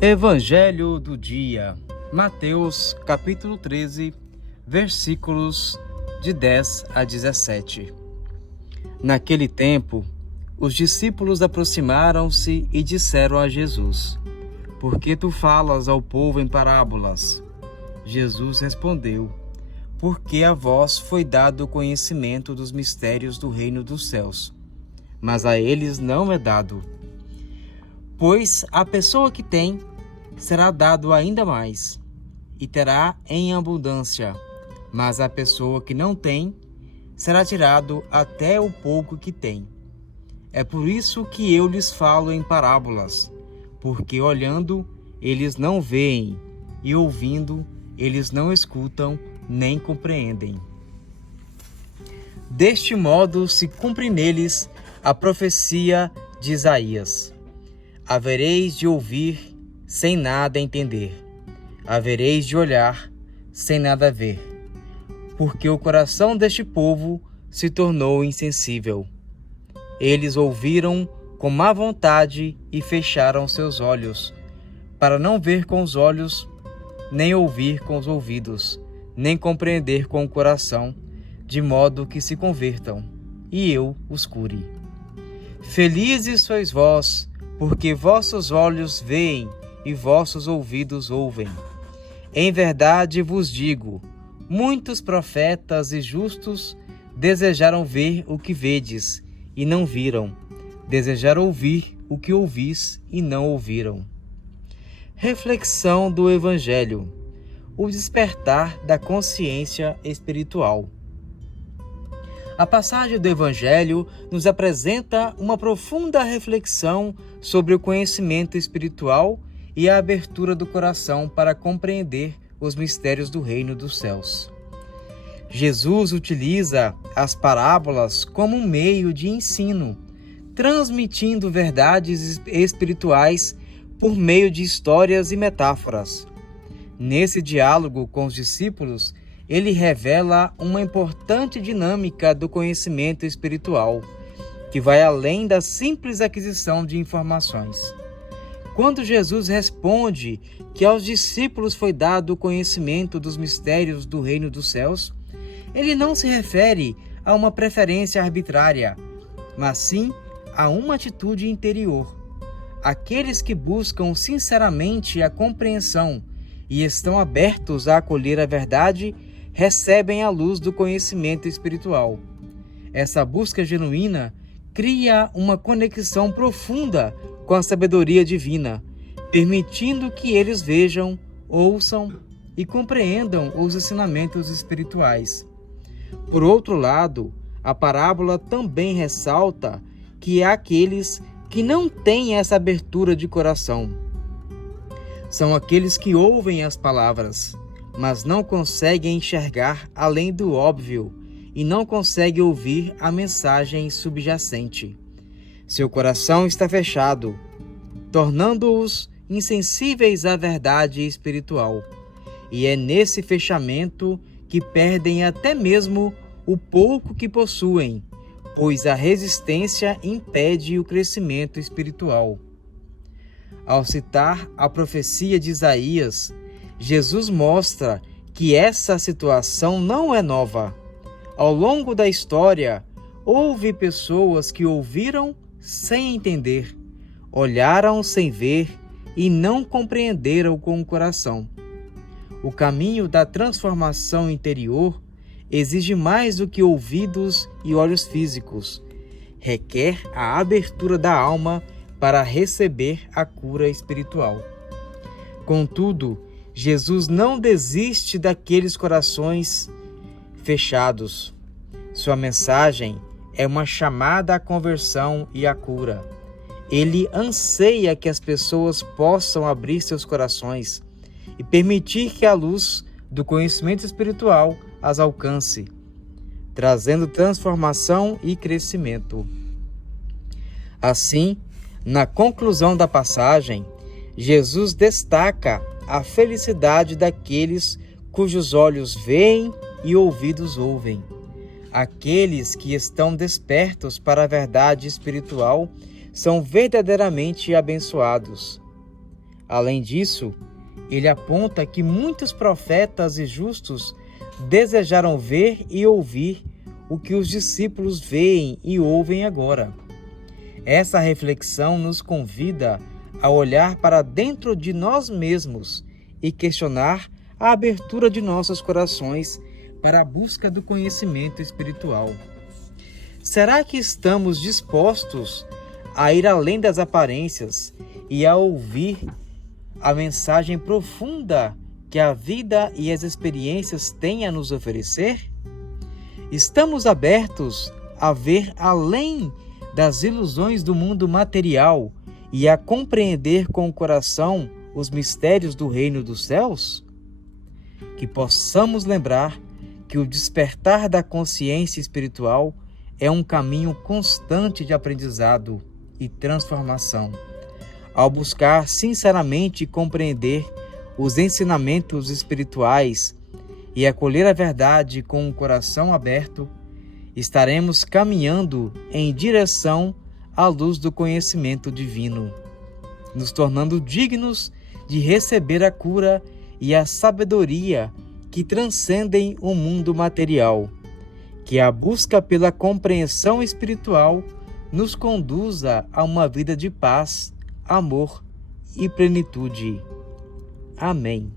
Evangelho do dia, Mateus capítulo 13, versículos de 10 a 17. Naquele tempo, os discípulos aproximaram-se e disseram a Jesus: "Por que tu falas ao povo em parábolas?" Jesus respondeu: "Porque a vós foi dado o conhecimento dos mistérios do reino dos céus, mas a eles não é dado. Pois a pessoa que tem, será dado ainda mais, e terá em abundância, mas a pessoa que não tem, será tirado até o pouco que tem. É por isso que eu lhes falo em parábolas, porque olhando, eles não veem, e ouvindo, eles não escutam, nem compreendem. Deste modo se cumpre neles a profecia de Isaías: havereis de ouvir sem nada entender, havereis de olhar sem nada ver, porque o coração deste povo se tornou insensível. Eles ouviram com má vontade e fecharam seus olhos, para não ver com os olhos, nem ouvir com os ouvidos, nem compreender com o coração, de modo que se convertam, e eu os cure. Felizes sois vós, porque vossos olhos veem e vossos ouvidos ouvem. Em verdade vos digo, muitos profetas e justos desejaram ver o que vedes e não viram, desejaram ouvir o que ouvis e não ouviram." Reflexão do Evangelho: o despertar da consciência espiritual. A passagem do Evangelho nos apresenta uma profunda reflexão sobre o conhecimento espiritual e a abertura do coração para compreender os mistérios do reino dos céus. Jesus utiliza as parábolas como um meio de ensino, transmitindo verdades espirituais por meio de histórias e metáforas. Nesse diálogo com os discípulos, ele revela uma importante dinâmica do conhecimento espiritual, que vai além da simples aquisição de informações. Quando Jesus responde que aos discípulos foi dado o conhecimento dos mistérios do reino dos céus, ele não se refere a uma preferência arbitrária, mas sim a uma atitude interior. Aqueles que buscam sinceramente a compreensão e estão abertos a acolher a verdade, recebem a luz do conhecimento espiritual. Essa busca genuína cria uma conexão profunda com a sabedoria divina, permitindo que eles vejam, ouçam e compreendam os ensinamentos espirituais. Por outro lado, a parábola também ressalta que há aqueles que não têm essa abertura de coração. São aqueles que ouvem as palavras, mas não conseguem enxergar além do óbvio e não conseguem ouvir a mensagem subjacente. Seu coração está fechado, tornando-os insensíveis à verdade espiritual. E é nesse fechamento que perdem até mesmo o pouco que possuem, pois a resistência impede o crescimento espiritual. Ao citar a profecia de Isaías, Jesus mostra que essa situação não é nova. Ao longo da história, houve pessoas que ouviram sem entender, olharam sem ver e não compreenderam com o coração. O caminho da transformação interior exige mais do que ouvidos e olhos físicos. Requer a abertura da alma para receber a cura espiritual. Contudo, Jesus não desiste daqueles corações fechados. Sua mensagem é uma chamada à conversão e à cura. Ele anseia que as pessoas possam abrir seus corações e permitir que a luz do conhecimento espiritual as alcance, trazendo transformação e crescimento. Assim, na conclusão da passagem, Jesus destaca a felicidade daqueles cujos olhos veem e ouvidos ouvem. Aqueles que estão despertos para a verdade espiritual são verdadeiramente abençoados. Além disso, ele aponta que muitos profetas e justos desejaram ver e ouvir o que os discípulos veem e ouvem agora. Essa reflexão nos convida a olhar para dentro de nós mesmos e questionar a abertura de nossos corações para a busca do conhecimento espiritual. Será que estamos dispostos a ir além das aparências e a ouvir a mensagem profunda que a vida e as experiências têm a nos oferecer? Estamos abertos a ver além das ilusões do mundo material e a compreender com o coração os mistérios do reino dos céus? Que possamos lembrar que o despertar da consciência espiritual é um caminho constante de aprendizado e transformação. Ao buscar sinceramente compreender os ensinamentos espirituais e acolher a verdade com o coração aberto, estaremos caminhando em direção à luz do conhecimento divino, nos tornando dignos de receber a cura e a sabedoria que transcendem o mundo material. Que a busca pela compreensão espiritual nos conduza a uma vida de paz, amor e plenitude. Amém.